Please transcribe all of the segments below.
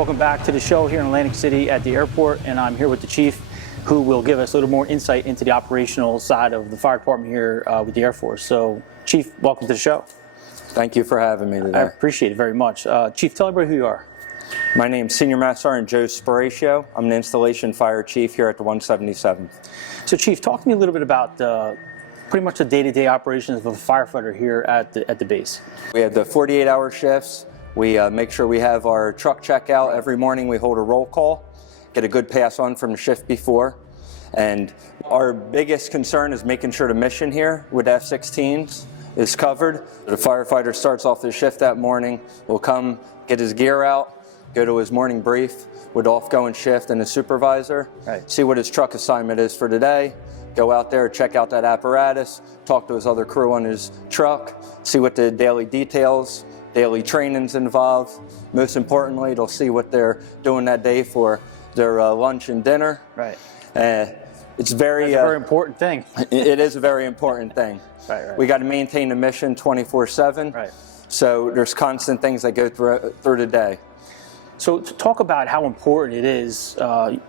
welcome back to the show here in Atlantic City at the airport, and I'm here with the Chief, who will give us a little more insight into the operational side of the fire department here with the Air Force. So, Chief, welcome to the show. Thank you for having me today. I appreciate it very much. Chief, tell everybody who you are. My name's Senior Master Sergeant Joe Sparatio. I'm an installation fire chief here at the 177th. So, Chief, talk to me a little bit about pretty much the day-to-day operations of a firefighter here at the base. We have the 48-hour shifts. We make sure we have our truck checkout every morning. We hold a roll call, get a good pass on from the shift before. And our biggest concern is making sure the mission here with F-16s is covered. The firefighter starts off the shift that morning, will come get his gear out, go to his morning brief with off-going shift and his supervisor, see what his truck assignment is for today, go out there, check out that apparatus, talk to his other crew on his truck, see what the daily details, daily trainings involved. Most importantly, they'll see what they're doing that day for their lunch and dinner. Right. It's very, That's a very important thing. It is a very important thing. Right. We got to maintain the mission 24/7. Right. So there's constant things that go through the day. So to talk about how important it is,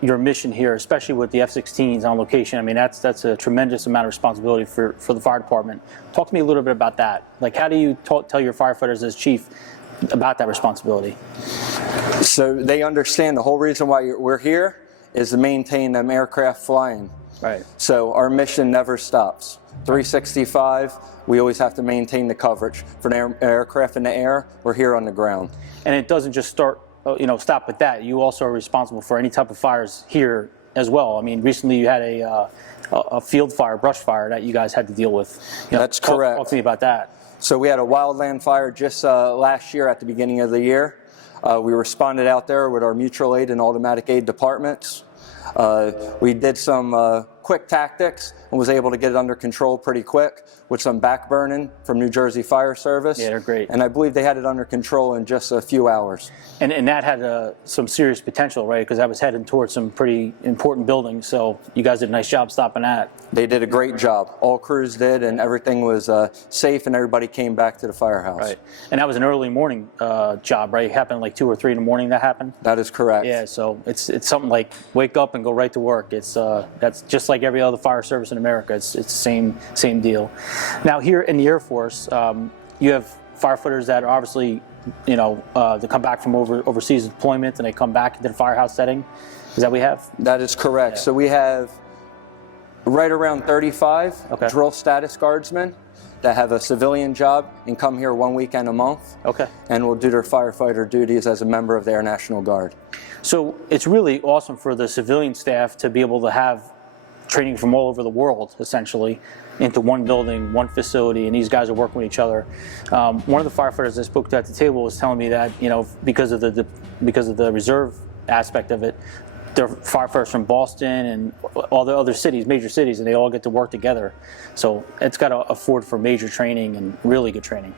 your mission here, especially with the F-16s on location. I mean, that's a tremendous amount of responsibility for the fire department. Talk to me a little bit about that. Like, how do you tell your firefighters as chief about that responsibility? So they understand the whole reason why we're here is to maintain them aircraft flying. Right. So our mission never stops. 365, we always have to maintain the coverage. For the aircraft in the air, we're here on the ground. And it doesn't just stop with that. You also are responsible for any type of fires here as well. I mean, recently you had a field fire, brush fire that you guys had to deal with. That's correct. Talk to me about that. So we had a wildland fire just last year at the beginning of the year. We responded out there with our mutual aid and automatic aid departments. We did some quick tactics and was able to get it under control pretty quick with some back burning from New Jersey Fire Service. Yeah, they're great. And I believe they had it under control in just a few hours. And that had some serious potential, right? Because that was heading towards some pretty important buildings. So you guys did a nice job stopping that. They did a great job. All crews did, and everything was safe, and everybody came back to the firehouse. Right. And that was an early morning job, right? It happened like 2 or 3 in the morning. That happened. That is correct. Yeah. So it's something like wake up and go right to work. It's that's just like every other fire service in America. It's the same deal. Now here in the Air Force, you have firefighters that are obviously, they come back from overseas deployment and they come back into the firehouse setting. Is that what we have? That is correct. Yeah. So we have right around 35 drill status guardsmen that have a civilian job and come here 1 weekend a month. Okay. And will do their firefighter duties as a member of the Air National Guard. So it's really awesome for the civilian staff to be able to have training from all over the world, essentially, into one building, one facility, and these guys are working with each other. One of the firefighters I spoke to at the table was telling me that, because of the reserve aspect of it, they're firefighters from Boston and all the other cities, major cities, and they all get to work together. So it's got to afford for major training and really good training.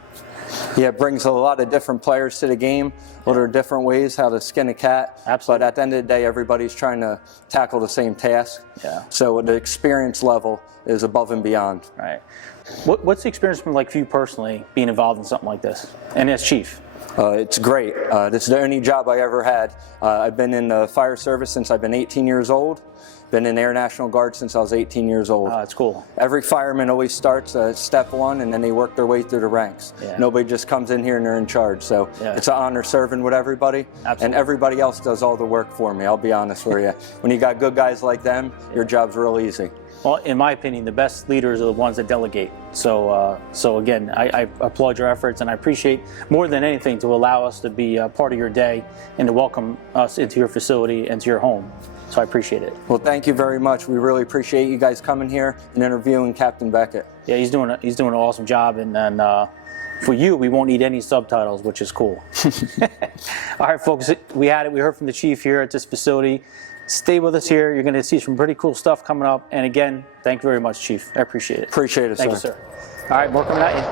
Yeah, it brings a lot of different players to the game, a lot of different ways how to skin a cat. Absolutely. But at the end of the day, everybody's trying to tackle the same task. Yeah. So the experience level is above and beyond. Right. What's the experience been like for you personally, being involved in something like this, and as chief? It's great. This is the only job I ever had. I've been in the fire service since I've been 18 years old. Been in Air National Guard since I was 18 years old. Oh, that's cool. Every fireman always starts at step 1 and then they work their way through the ranks. Yeah. Nobody just comes in here and they're in charge. So it's an honor serving with everybody. Absolutely. And everybody else does all the work for me, I'll be honest with you. When you got good guys like them, your job's real easy. Well, in my opinion, the best leaders are the ones that delegate. So again, I applaud your efforts, and I appreciate more than anything to allow us to be a part of your day and to welcome us into your facility and to your home. So I appreciate it. Well, thank you very much. We really appreciate you guys coming here and interviewing Captain Beckett. Yeah, he's doing an awesome job, and for you, we won't need any subtitles, which is cool. All right, folks, we heard from the chief here at this facility. Stay with us here. You're going to see some pretty cool stuff coming up. And again, thank you very much, Chief. I appreciate it. Appreciate it, sir. Thank you, sir. All right, more coming at you.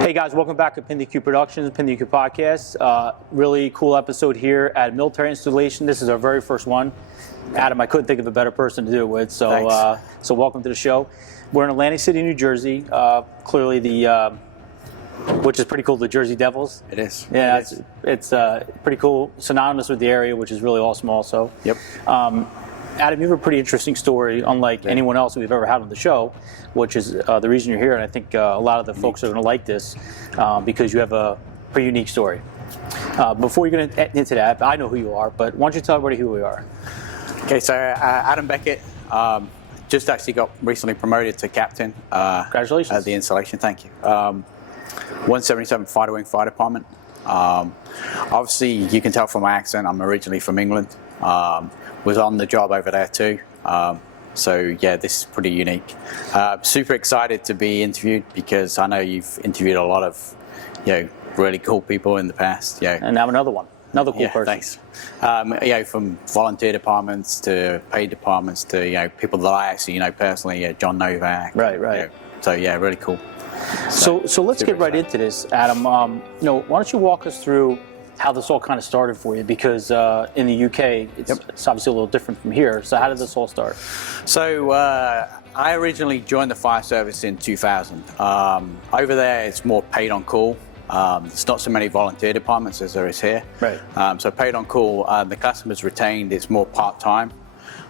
Hey guys, welcome back to PintheQ Productions, PintheQ Podcast. Really cool episode here at Military Installation. This is our very first one. Adam, I couldn't think of a better person to do it with, so so welcome to the show. We're in Atlantic City, New Jersey. Clearly the, which is pretty cool, the Jersey Devils. It is. Yeah, it's pretty cool, synonymous with the area, which is really awesome also. Yep. Adam, you have a pretty interesting story, unlike anyone else we've ever had on the show, which is the reason you're here, and I think a lot of the folks are going to like this because you have a pretty unique story. Before you get into that, I know who you are, but why don't you tell everybody who we are? Okay, so Adam Beckett just actually got recently promoted to captain. Congratulations. At the installation, thank you. 177 Fighter Wing Fire Department. Obviously, you can tell from my accent, I'm originally from England. Was on the job over there too. So yeah, this is pretty unique. Super excited to be interviewed because I know you've interviewed a lot of, really cool people in the past. And now another one, another cool person. Thanks. From volunteer departments to paid departments to people that I actually know personally. John Novak. Right. So yeah, really cool. So let's get right into this, Adam. Why don't you walk us through how this all kind of started for you? Because in the UK, it's obviously a little different from here. So how did this all start? So I originally joined the fire service in 2000. Over there, it's more paid on call. There's not so many volunteer departments as there is here. Right. So paid on call, the customer's retained, it's more part-time.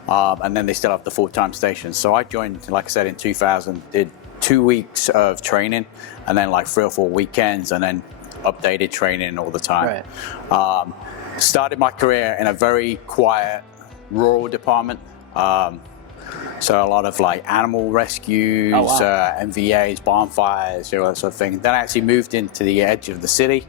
And then they still have the full-time stations. So I joined, like I said, in 2000, did 2 weeks of training, and then like 3 or 4 weekends, and then updated training all the time. Right. Started my career in a very quiet rural department. So a lot of like animal rescues, MVAs, bonfires, that sort of thing. Then I actually moved into the edge of the city.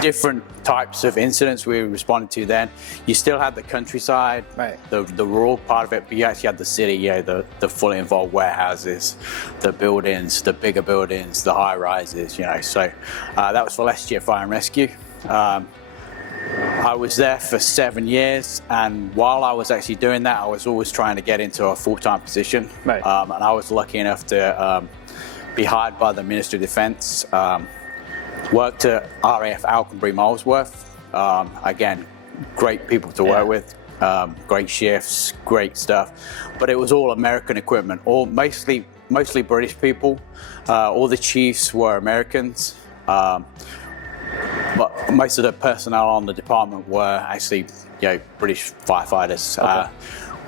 Different types of incidents we responded to then. You still had the countryside, right, the rural part of it, but you actually had the city, the fully involved warehouses, the buildings, the bigger buildings, the high rises, So that was for last year Fire and Rescue. I was there for 7 years, and while I was actually doing that, I was always trying to get into a full-time position. Right. And I was lucky enough to be hired by the Ministry of Defence. Worked at RAF Alconbury Molesworth. Again, great people to work with, great shifts, great stuff. But it was all American equipment, all mostly British people. All the chiefs were Americans. But most of the personnel on the department were actually, British firefighters. Okay.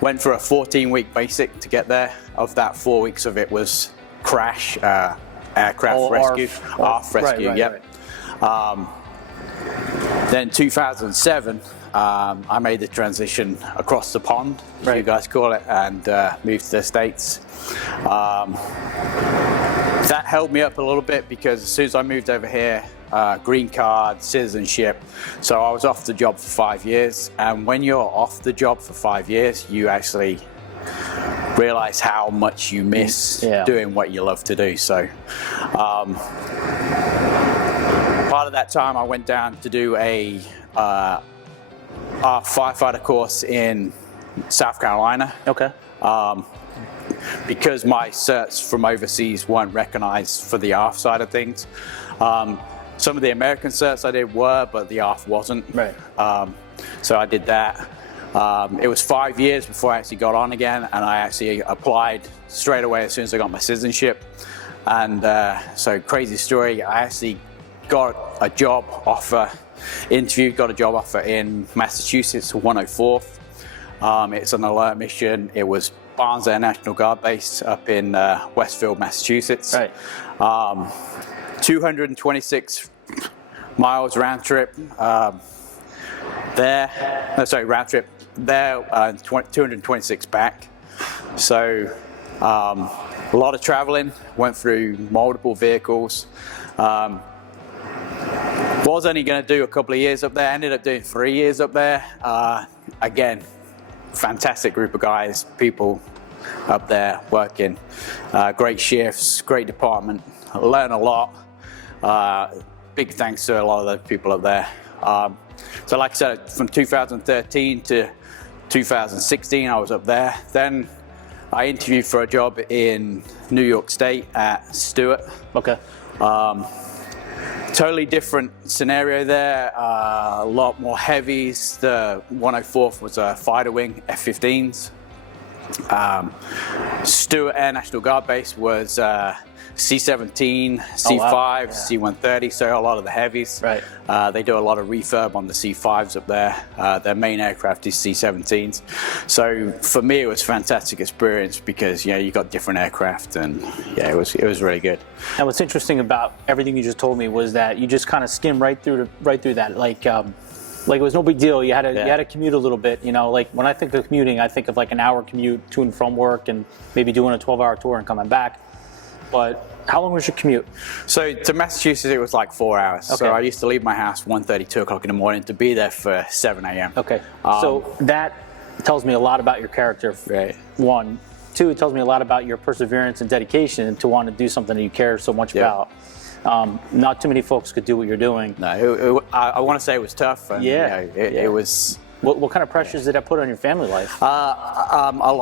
Went for a 14-week basic to get there. Of that, 4 weeks of it was crash, aircraft rescue, ARF rescue. Right. Then 2007, I made the transition across the pond, as you guys call it, and moved to the States. That held me up a little bit because as soon as I moved over here, green card, citizenship, so I was off the job for 5 years. And when you're off the job for 5 years, you actually realize how much you miss doing what you love to do. So part of that time I went down to do a firefighter course in South Carolina. Okay. Because my certs from overseas weren't recognized for the ARF side of things. Some of the American certs I did were, but the ARF wasn't. Right. So I did that. It was 5 years before I actually got on again, and I actually applied straight away as soon as I got my citizenship. And so crazy story, I actually got a job offer, got a job offer in Massachusetts, 104th. It's an alert mission. It was Barnes Air National Guard base up in Westfield, Massachusetts. Right. 226 miles round trip round trip there, 226 back. So a lot of traveling, went through multiple vehicles. Was only going to do a couple of years up there, ended up doing 3 years up there. Again, fantastic group of guys, people up there working, great shifts, great department, learned a lot. Big thanks to a lot of the people up there. So like I said, from 2013 to 2016 I was up there. Then I interviewed for a job in New York State at Stewart. Okay. Totally different scenario there, a lot more heavies. The 104th was a fighter wing, F-15s. Stewart Air National Guard Base was C-17, C-5, wow. C-130, so a lot of the heavies. Right. They do a lot of refurb on the C-5s up there. Their main aircraft is C-17s. So for me, it was a fantastic experience because you got different aircraft, and yeah, it was really good. And what's interesting about everything you just told me was that you just kind of skimmed right through that, like it was no big deal. You had to commute a little bit, Like when I think of commuting, I think of like an hour commute to and from work, and maybe doing a 12-hour tour and coming back. But how long was your commute? So to Massachusetts, it was like 4 hours. Okay. So I used to leave my house 1:30, 2 o'clock in the morning to be there for 7 a.m. Okay. So that tells me a lot about your character. Right. 1. 2, it tells me a lot about your perseverance and dedication to want to do something that you care so much about. Not too many folks could do what you're doing. No, I want to say it was tough. And, it was. What kind of pressures did that put on your family life? A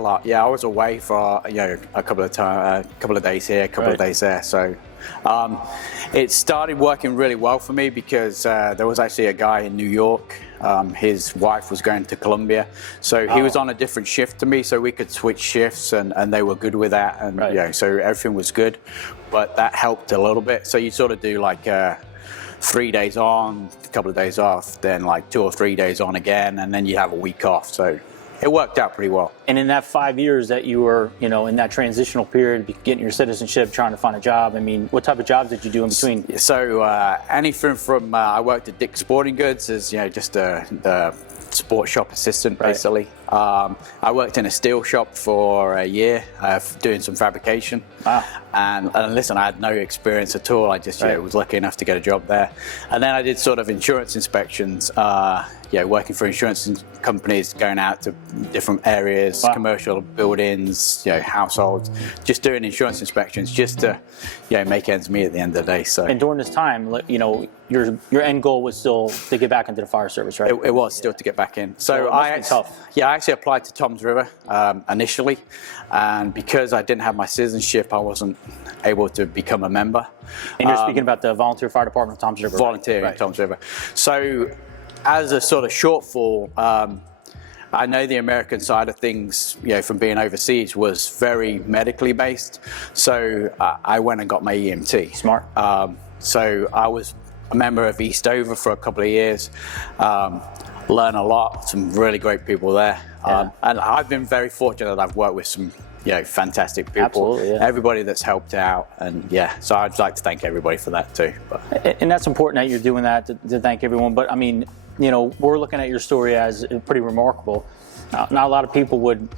lot. Yeah, I was away for a couple of days here, a couple of days there. So it started working really well for me because there was actually a guy in New York. His wife was going to Colombia, so he was on a different shift to me, so we could switch shifts, and they were good with that, and so everything was good. But that helped a little bit. So you sort of do like 3 days on, a couple of days off, then like 2 or 3 days on again, and then you have a week off. So it worked out pretty well. And in that 5 years that you were, in that transitional period, getting your citizenship, trying to find a job, I mean, what type of jobs did you do in between? So anything from, I worked at Dick's Sporting Goods as, just the sports shop assistant, basically. I worked in a steel shop for a year, doing some fabrication. Wow. And listen, I had no experience at all. I just was lucky enough to get a job there. And then I did sort of insurance inspections, working for insurance companies, going out to different areas, commercial buildings, households, just doing insurance inspections just to, make ends meet at the end of the day. So. And during this time, your end goal was still to get back into the fire service, right? It was still to get back in. So tough. I actually applied to Toms River initially, and because I didn't have my citizenship, I wasn't able to become a member. And you're speaking about the volunteer fire department of Toms River. Volunteering at Toms River. So as a sort of shortfall, I know the American side of things, from being overseas, was very medically based. So I went and got my EMT. Smart. So I was a member of Eastover for a couple of years. Learn a lot, some really great people there. And I've been very fortunate that I've worked with some fantastic people. Absolutely, yeah. Everybody that's helped out, and so I'd like to thank everybody for that too. But. And that's important that you're doing that, to thank everyone. But I mean, we're looking at your story as pretty remarkable. Not a lot of people would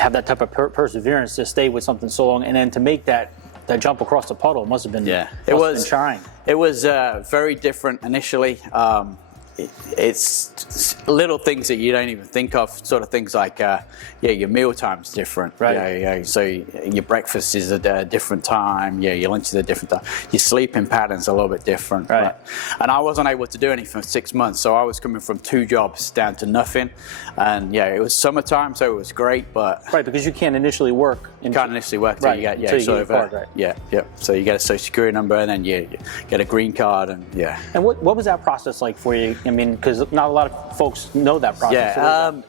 have that type of perseverance to stay with something so long, and then to make that jump across the puddle must have been trying. It was very different initially. It's little things that you don't even think of, sort of things like, your meal time's different. Right. So your breakfast is at a different time. Your lunch is at a different time. Your sleeping pattern's a little bit different. Right. And I wasn't able to do anything for 6 months, so I was coming from 2 jobs down to nothing. And it was summertime, so it was great, but. Right, because you can't initially work. Can't initially work till you get, until you sort get of, your card, right. So you get a social security number, and then you get a green card, and And what was that process like for you? I mean, because not a lot of folks know that process.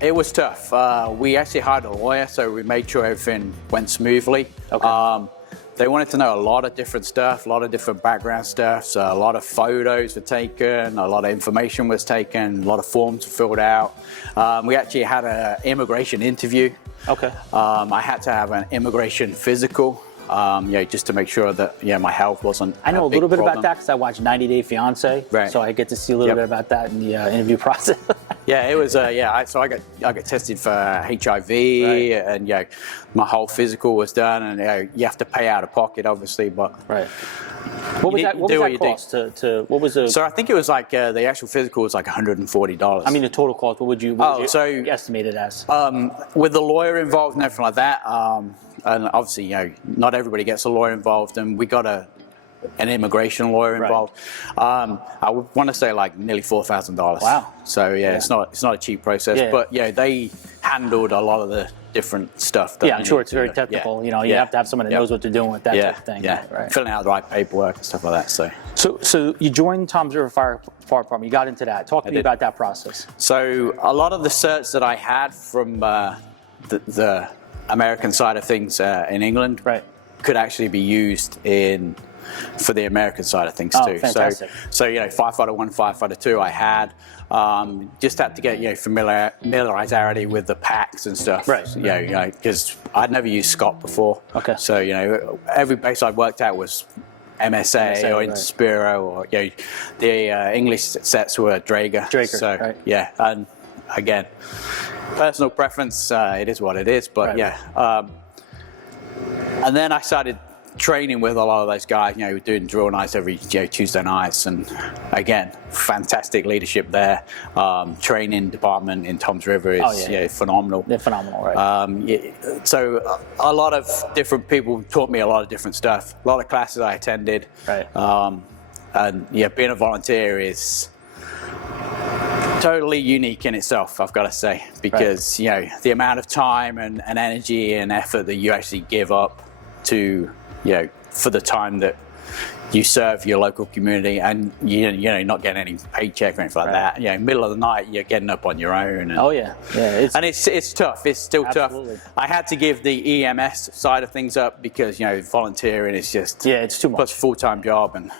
It was tough. We actually hired a lawyer, so we made sure everything went smoothly. Okay. They wanted to know a lot of different stuff, a lot of different background stuff. So a lot of photos were taken, a lot of information was taken, a lot of forms were filled out. We actually had an immigration interview. Okay. I had to have an immigration physical. Just to make sure that my health wasn't. I know a little bit about that because I watched 90 Day Fiance, right. So I get to see a little bit about that in the interview process. It was so I got tested for HIV, right. And my whole physical was done, and you have to pay out of pocket, obviously, but right. What was that cost? What was the? So I think it was like the actual physical was like $140. I mean, the total cost. What would you estimate it as? With the lawyer involved and everything like that. And obviously, not everybody gets a lawyer involved, and we got an immigration lawyer involved. Right. I would want to say like nearly $4,000. Wow. So it's not a cheap process, but they handled a lot of different stuff. Yeah, I'm sure it's very technical. You know, you have to have someone that knows what they're doing with that type of thing. Yeah, right. Filling out the right paperwork and stuff like that. So you joined Tom's River Fire Department. You got into that. Talk to me about that process. So a lot of the certs that I had from the American side of things in England could actually be used for the American side of things too. Fantastic. So you know, Firefighter 1, Firefighter 2 I had. Just had to get, you know, familiarity with the packs and stuff. Right. You know, because I'd never used Scott before. Okay. So, you know, every base I worked at was MSA or Inspiro, or, you know, the English sets were Draeger. So, yeah, and again, personal preference, it is what it is, but yeah. And then I started training with a lot of those guys, you know, doing drill nights every Tuesday nights, and again, fantastic leadership there. Training department in Tom's River is phenomenal. They're phenomenal, right? So a lot of different people taught me a lot of different stuff. A lot of classes I attended. Right. And yeah, being a volunteer is totally unique in itself, I've got to say, because you know, the amount of time and energy and effort that you actually give up to, you know, for the time that you serve your local community, and you know, not getting any paycheck or anything like that. You know, middle of the night, you're getting up on your own. And, it's tough. It's still tough. I had to give the EMS side of things up because, you know, volunteering is just it's too much. Plus full-time job and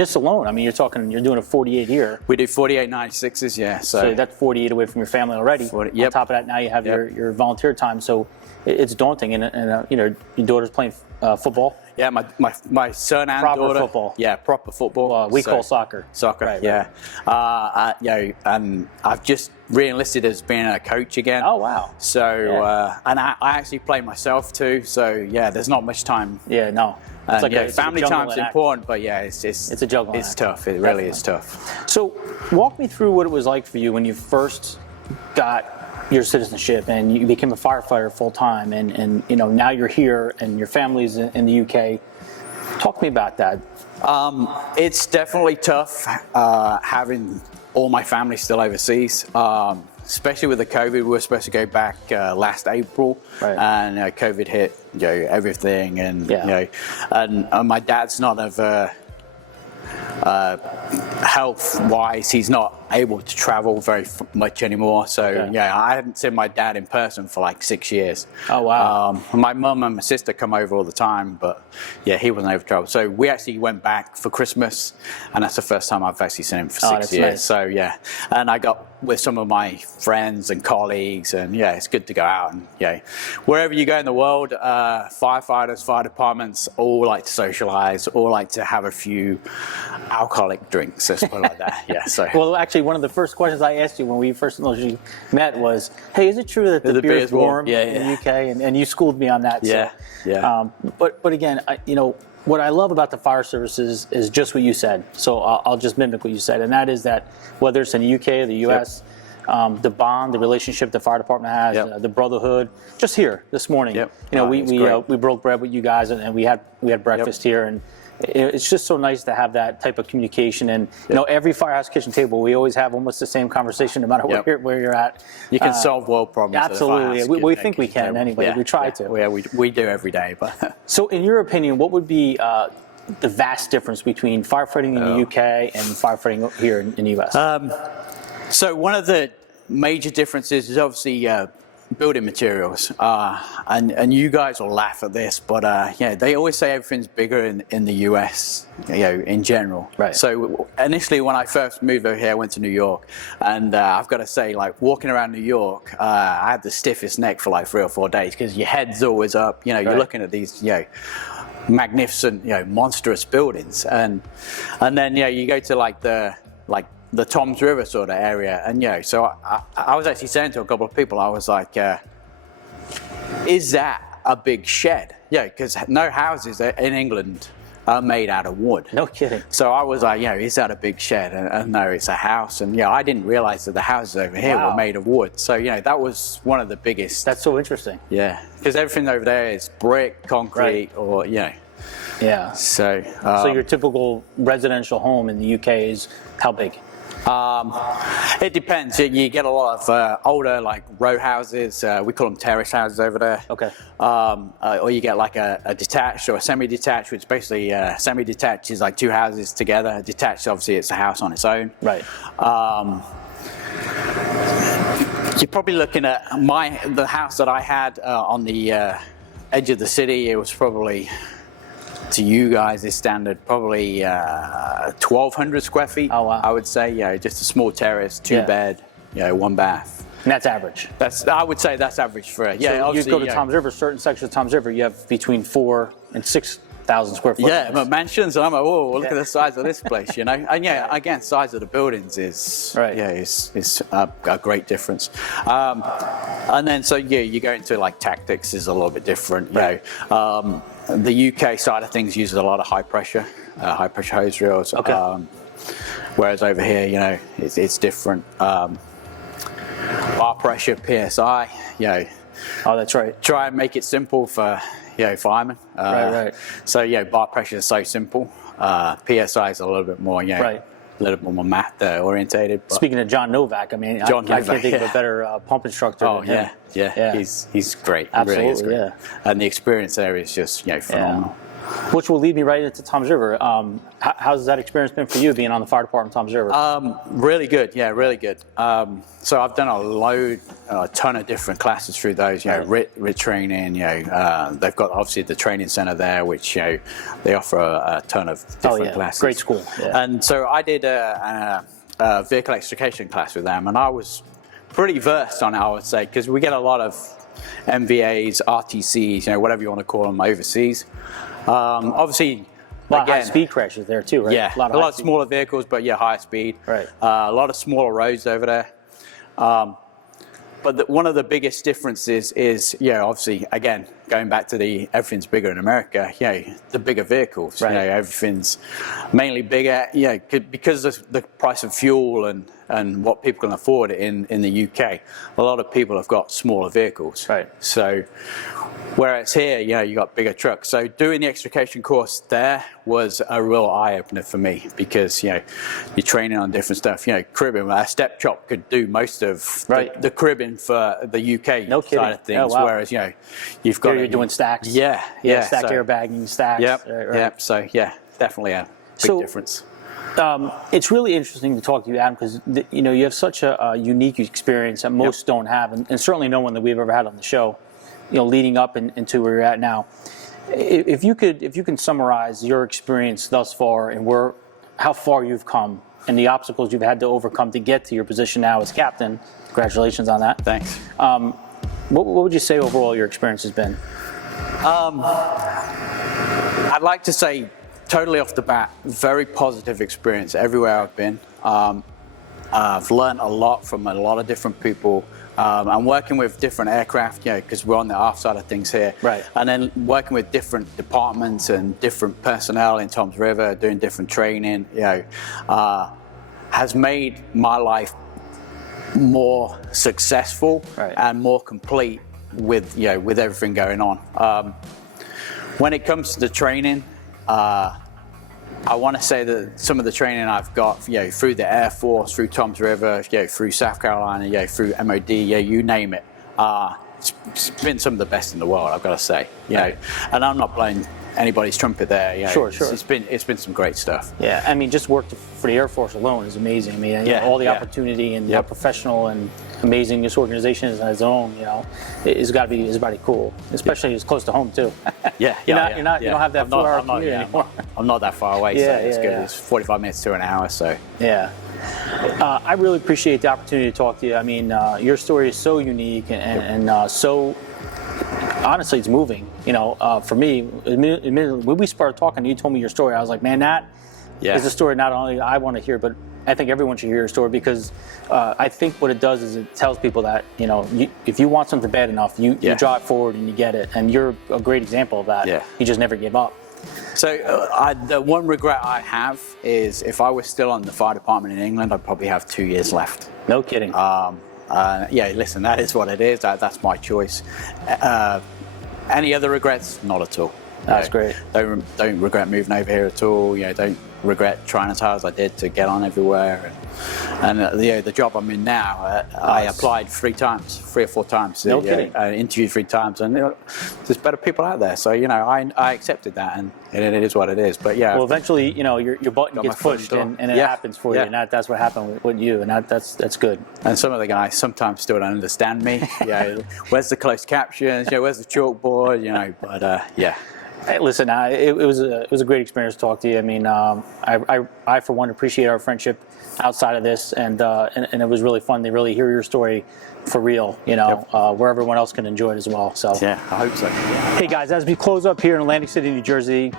this alone, I mean, you're doing a 48 here. We do 48 96s, yeah. So that's 48 away from your family already. On top of that, now you have your volunteer time. So it's daunting, and you know, your daughter's playing football. Yeah, my son and proper daughter. Football. Yeah, proper football. We call soccer. Soccer. Right, yeah. You know, and I've just re-enlisted as being a coach again. Oh wow. So and I actually play myself too. So yeah, there's not much time. Yeah, no. It's like family time's important, but yeah, it's a juggling It's act. tough. It really is tough. So walk me through what it was like for you when you first got your citizenship and you became a firefighter full time, and you know, now you're here and your family's in the UK. Talk to me about that. It's definitely tough having all my family still overseas. Especially with the COVID, we were supposed to go back last April, and COVID hit, you know, everything, and you know, and my dad's not of health-wise, he's not able to travel very much anymore. So yeah, I hadn't seen my dad in person for like 6 years. Oh wow. My mum and my sister come over all the time, but yeah, he wasn't able to travel. So we actually went back for Christmas, and that's the first time I've actually seen him for 6 years. Nice. So yeah, and I got with some of my friends and colleagues, and yeah, it's good to go out, and yeah, wherever you go in the world, firefighters, fire departments all like to socialize, all like to have a few alcoholic drinks, let's put it like that. Yeah. So well, actually, one of the first questions I asked you when we first initially met was, "Hey, is it true that the beer is warm in the UK?" And you schooled me on that. Yeah. So, yeah. But again, you know, what I love about the fire services is just what you said. So I'll just mimic what you said, and that is that whether it's in the UK or the US, the bond, the relationship the fire department has, the brotherhood. Just here this morning, you know, we broke bread with you guys, and we had breakfast here, and it's just so nice to have that type of communication. And you know, every firehouse kitchen table, we always have almost the same conversation, no matter where you're at. You can solve world problems. Absolutely, we think we can anyway. We try to. Yeah, we do every day. But so, in your opinion, what would be the vast difference between firefighting in the UK and firefighting here in the US? So one of the major differences is obviously building materials, and you guys will laugh at this, but yeah, they always say everything's bigger in the US, you know, in general. Right. So initially, when I first moved over here, I went to New York, and I've got to say, like, walking around New York, I had the stiffest neck for like 3 or 4 days because your head's always up. You know, you're looking at these, you know, magnificent, you know, monstrous buildings, and then you go to like the Tom's River sort of area, and so I was actually saying to a couple of people, I was like, is that a big shed? Yeah, because no houses in England are made out of wood. No kidding. So I was like, is that a big shed? And no, it's a house. And I didn't realize that the houses over here were made of wood. So that was one of the biggest. That's so interesting. Yeah, because everything over there is brick, concrete, or Yeah. So your typical residential home in the UK is how big? It depends. You get a lot of older, like row houses. We call them terrace houses over there. Okay. Or you get like a detached or a semi-detached, which basically semi-detached is like two houses together. Detached, obviously, it's a house on its own. Right. You're probably looking at the house that I had on the edge of the city. It was probably, to you guys, is standard, probably 1,200 square feet. Oh, wow. I would say, just a small terrace, two bed, one bath. And that's average. I would say that's average for it. Yeah, So you go to Tom's River, certain sections of Tom's River, you have between 4,000 and 6,000 square foot. Yeah, but mansions, and I'm like, whoa, look at the size of this place, And again, size of the buildings is, right. is a great difference. And then, so you go into like tactics is a little bit different. Right. The UK side of things uses a lot of high pressure hose reels. Okay. Whereas over here, it's different. Bar pressure, PSI, Oh, that's right. try and make it simple for firemen. Right. So bar pressure is so simple. PSI is a little bit more, Right. a little bit more math orientated. But Speaking of John Novak, I mean, I can't think of a better pump instructor than him. Yeah. He's great. He Absolutely, really is great. yeah. And the experience there is just phenomenal. Which will lead me right into Tom's River. How's that experience been for you, being on the fire department Tom's River? Really good, really good. So I've done a ton of different classes through those, RIT training, they've got obviously the training center there, which, they offer a ton of different classes. Great school. Yeah. And so I did a vehicle extrication class with them, and I was pretty versed on it, I would say, because we get a lot of MVAs, RTCs, whatever you want to call them, overseas. Obviously, a lot of high-speed crashes there too, right? Yeah, a lot of smaller vehicles, but higher speed. Right. A lot of smaller roads over there. But one of the biggest differences is, obviously, again, going back to everything's bigger in America, the bigger vehicles. Right. Everything's mainly bigger, because of the price of fuel and what people can afford in the UK. A lot of people have got smaller vehicles. Right. So, whereas here, you got bigger trucks. So doing the extrication course there was a real eye-opener for me because, you're training on different stuff. Cribbing, a step chop could do most of the cribbing for the UK side of things. Oh, wow. Whereas, you've got... You're doing stacks. Yeah. Stacked airbagging, stacks. Yep, right. yep. So, definitely a big difference. It's really interesting to talk to you, Adam, because you have such a unique experience that most don't have, and certainly no one that we've ever had on the show. Leading up into where you're at now. If you can summarize your experience thus far and how far you've come and the obstacles you've had to overcome to get to your position now as captain. Congratulations on that. Thanks. What would you say overall your experience has been? I'd like to say, totally off the bat, very positive experience everywhere I've been. I've learned a lot from a lot of different people. I'm working with different aircraft, because we're on the aft side of things here. Right. And then working with different departments and different personnel in Tom's River, doing different training, has made my life more successful and more complete with everything going on. When it comes to the training, I want to say that some of the training I've got, through the Air Force, through Tom's River, through South Carolina, through MOD, you name it. It's been some of the best in the world, I've got to say. And I'm not blowing anybody's trumpet there. Sure. It's been some great stuff. Yeah, I mean, just work for the Air Force alone is amazing. I mean, all the opportunity and how professional and amazing this organization is on its own. It's got to be cool, especially as close to home too. You don't have that 4 hour commute anymore. I'm not that far away, so it's good. It's 45 minutes to an hour, so. Yeah. I really appreciate the opportunity to talk to you. I mean, your story is so unique and so, honestly, it's moving. For me, admittedly, when we started talking, you told me your story. I was like, man, that is a story not only I want to hear, but I think everyone should hear your story because I think what it does is it tells people that, if you want something bad enough, you drive forward and you get it. And you're a great example of that. Yeah. You just never give up. So the one regret I have is if I was still on the fire department in England, I'd probably have 2 years left. No kidding. Listen, that is what it is. That's my choice. Any other regrets? Not at all. That's great. Don't regret moving over here at all. Don't regret trying as hard as I did to get on everywhere. And the job I'm in now, I applied 3 or 4 times. No kidding. I interviewed 3 times, and there's better people out there. So I accepted that, and it is what it is. But yeah. Well, eventually, your button Got gets my foot in pushed, the door. and it happens for you, and that's what happened with you, and that's good. And some of the guys sometimes still don't understand me. Where's the closed captions? Where's the chalkboard? But yeah. Hey, listen, it was a great experience to talk to you. I mean, I for one appreciate our friendship outside of this, and it was really fun to really hear your story for real. Where everyone else can enjoy it as well. So yeah, I hope so. Hey guys, as we close up here in Atlantic City, New Jersey,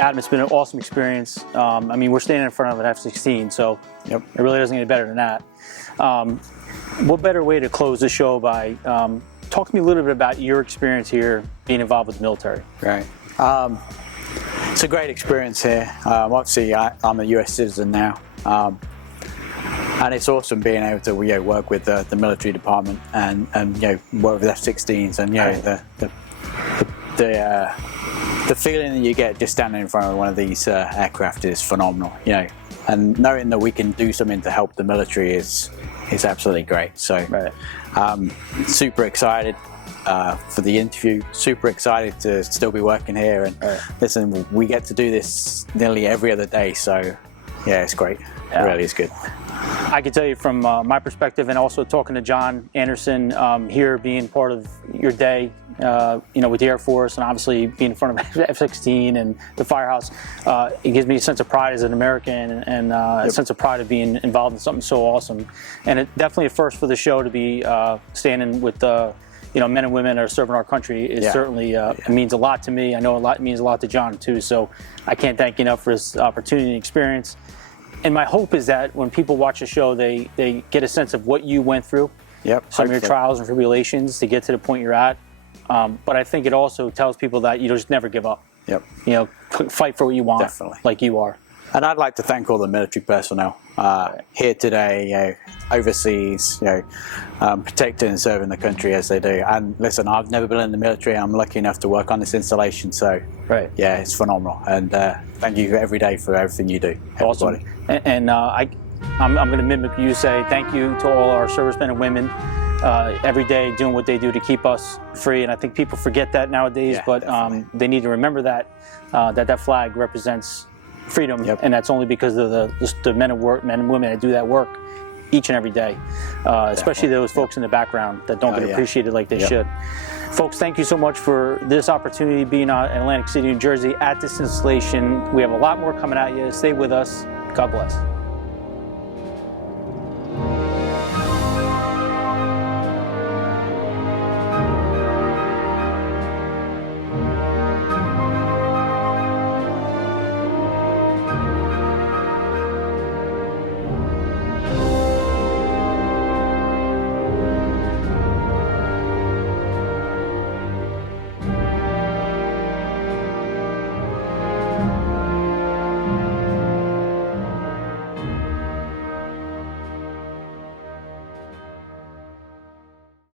Adam, it's been an awesome experience. I mean, we're standing in front of an F-16, so it really doesn't get better than that. What better way to close the show by talk to me a little bit about your experience here being involved with the military. Right. It's a great experience here. Obviously, I'm a US citizen now. And it's awesome being able to work with the military department and work with F-16s and the feeling that you get just standing in front of one of these aircraft is phenomenal. And knowing that we can do something to help the military is absolutely great. So super excited for the interview, super excited to still be working here, and listen, we get to do this nearly every other day, so yeah, it's great. It really is good. I can tell you from my perspective, and also talking to John Anderson here, being part of your day, with the Air Force, and obviously being in front of F-16 and the firehouse, it gives me a sense of pride as an American, and a sense of pride of being involved in something so awesome. And it definitely a first for the show to be standing with men and women that are serving our country. Is certainly it means a lot to me. I know it means a lot to John too. So I can't thank you enough for this opportunity and experience. And my hope is that when people watch the show, they get a sense of what you went through, some of your trials and tribulations to get to the point you're at. But I think it also tells people that you just never give up. Fight for what you want, like you are. And I'd like to thank all the military personnel here today, overseas, protecting and serving the country as they do. And listen, I've never been in the military. I'm lucky enough to work on this installation, so yeah, it's phenomenal. And thank you every day for everything you do. Awesome. And I'm going to mimic you, say thank you to all our servicemen and women every day doing what they do to keep us free. And I think people forget that nowadays, but they need to remember that that flag represents freedom, and that's only because of the men and women that do that work each and every day, especially those folks in the background that don't get appreciated like they should. Folks, thank you so much for this opportunity being in Atlantic City, New Jersey at this installation. We have a lot more coming at you. Stay with us. God bless.